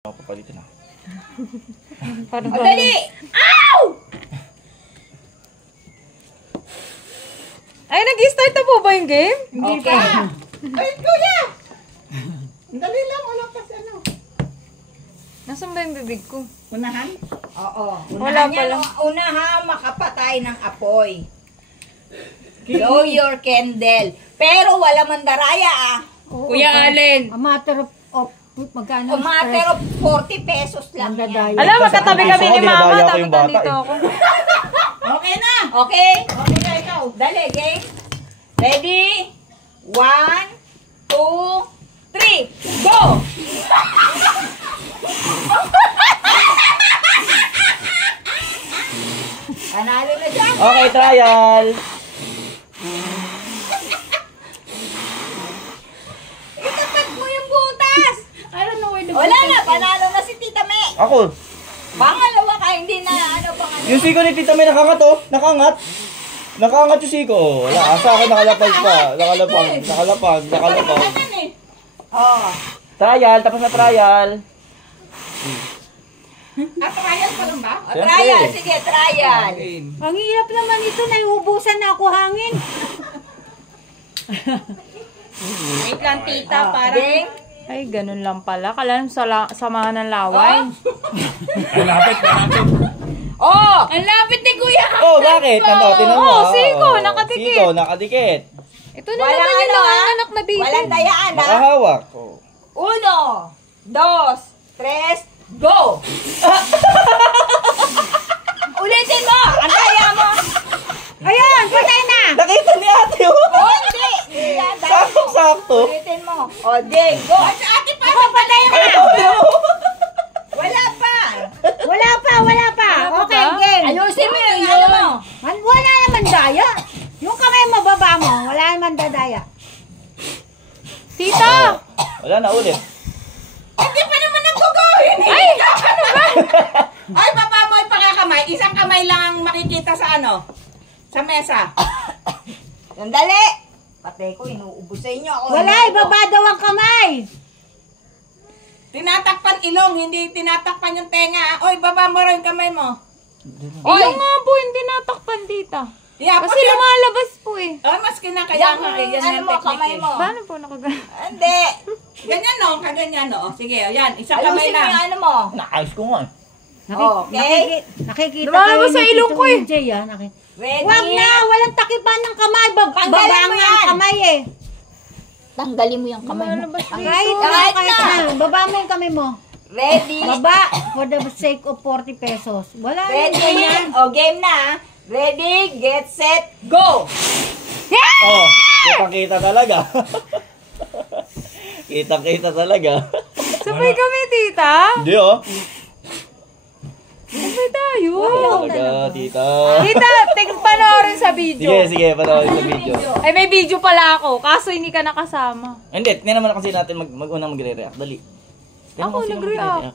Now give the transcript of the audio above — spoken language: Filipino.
Papalitan na. O, dali! Ow! Ay, nag-start na po ba yung game? Hindi pa. Ay, kuya! Dali lang, wala pa sa ano. Nasaan ba yung bibig ko? Unahan? Oo. Wala Unahan pala. Unahan, makapatay ng apoy. Blow your candle. Pero wala mandaraya ah. Kuya Allen. A matter of magkano? A matter of 40 pesos lang yan. Alam, magkatabi kami ni Mama. Dinadaya ko Tapos yung bata, nandito ako. Okay na. Okay? Okay na ikaw. Dali, game. Ready? 1, 2, 3, go! Panalo na dyan. Okay, trial. Itapat mo yung butas. I don't know where the Wala na, panalo na si Tita May. Ako. Pangalawa ka, hindi na ano pangalawa. Yung siko ni Tita May nakangat oh. Nakangat. Nakangat yung siko. Wala, asa akin nakalapag pa. Nakalapag. Oh. Trial, tapos na trial. Trial pa lang ba? Siyempre. Trial, sige, trial. Ang hirap naman ito, naiubusan na ako hangin. Wait lang, Tita, parang... Ay, ganun lang pala. Kala samahan ng laway. Ay, lapit. Oh! Ang lapit ni Kuya! Oh, bakit? Tinan mo. Oh, siko, nakadikit. Siko, nakadikit. Ito na naman yung nanganganak na baby. Walang dayaan, ha? Nakahawak. Oh. 1, 2, 3, go! Ulitin mo! Ang daya mo! Ayan, patay na! Nakita ni ate oh. Oh, hindi! Hindi yan, daya mo. Sakto. Ulitin mo. O, ding, go! At sa ate pa! Patay na! Wala pa! Wala pa. Okay, game. Ayusin mo yung ano mo. Wala naman daya. Yung kamay mababa mo, wala naman dadaya. Tita! Wala na ulit. Hindi pa naman nagkukuhin. Ay! Ano ba? Ay, papa mo ay pakakamay. Isang kamay lang ang makikita sa ano? Sa mesa. Sandali! Pati ko, inuubos sa inyo. Ako, Wala, ibaba daw ang kamay. Tinatakpan ilong, hindi tinatakpan yung tenga. Oy, baba mo rin yung kamay mo. Ilong nga po, hindi natakpan, tita. Yeah, Kasi lumalabas po eh. Oh, mas kinakaya nga. Yan mo, kamay mo. Paano po nakagano? Hindi. Ganyan no, kaganyan no. Sige, yan. Isang kamay lang. Ayusin mo yung ano mo. Naayos ko nga. Okay. Nakikita Lumalabas sa ni ilong Tito ko eh. EJ, ah. Ready? Wag na, walang takipan ng kamay. Tanggalin Baba mo nga yan. ang kamay eh. Tanggalin mo yung kamay mo. Lumalabas Kahit dito. na. Baba mo yung kamay mo. Ready? Baba, for the sake of 40 pesos. Wala Ready? rin ganyan. O, game na. Ready, get, set, go! Oh, kita talaga. Kita talaga. Sabay kami, tita. Hindi oh. Sabay tayo. Talaga, tita. Tita, panoorin sa video. Sige, panoorin sa video. Ay, may video pala ako. Kaso hindi ka nakasama. Hindi, naman kasi natin mag-unang magre-react. Dali. Ako, nag-react.